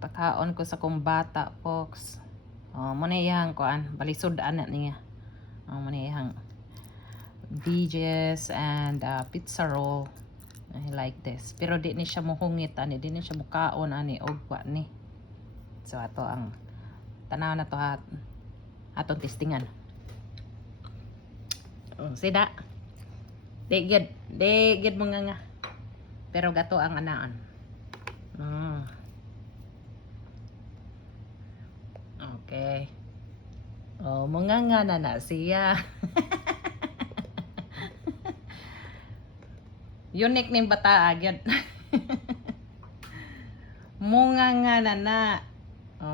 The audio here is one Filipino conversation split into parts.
Pagkaon ko sa kong bata, folks. Muna iyang kuan, balisod ana niya. Muna iyang BJ's and pizza roll. I like this. Pero di ni siya muhungit ani, di ni siya mukaon ani og wa ni. So ato ang tanaw na to atong testingan. Sida. Di gid mo nga. Pero gato ang anaan. Okay. Mga na siya. Unique ning bata agad. Mga na.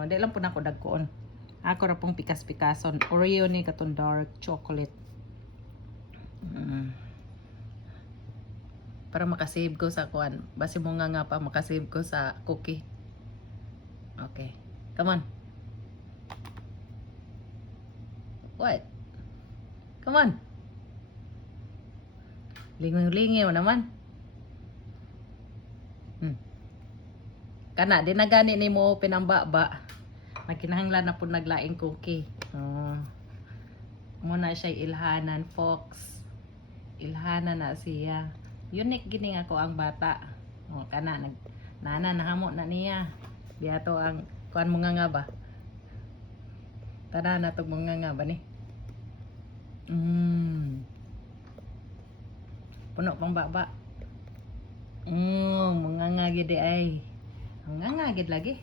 Di lang po na ako dagkoon. Ako ra pong pikas-pikason. Oreo ni katong dark chocolate. Para makasave ko sa kuan. Basi mo nga pa makasave ko sa cookie. Okay. Come on. What? Come on. Lingaw-lingaw naman. Kana, di na gani ni mo pinambaba. Magkinahanglan na po naglaing cookie. Muna siya ilhanan, Fox. Ilhanan na siya. Unique gini ako ang bata. Kana, nahamo na niya. Diya to ang, kuan mo nga ba? Tara na itong mga nga ba ni? Puno pang baba. Mga nga gid ay. Mga nga gid lagi.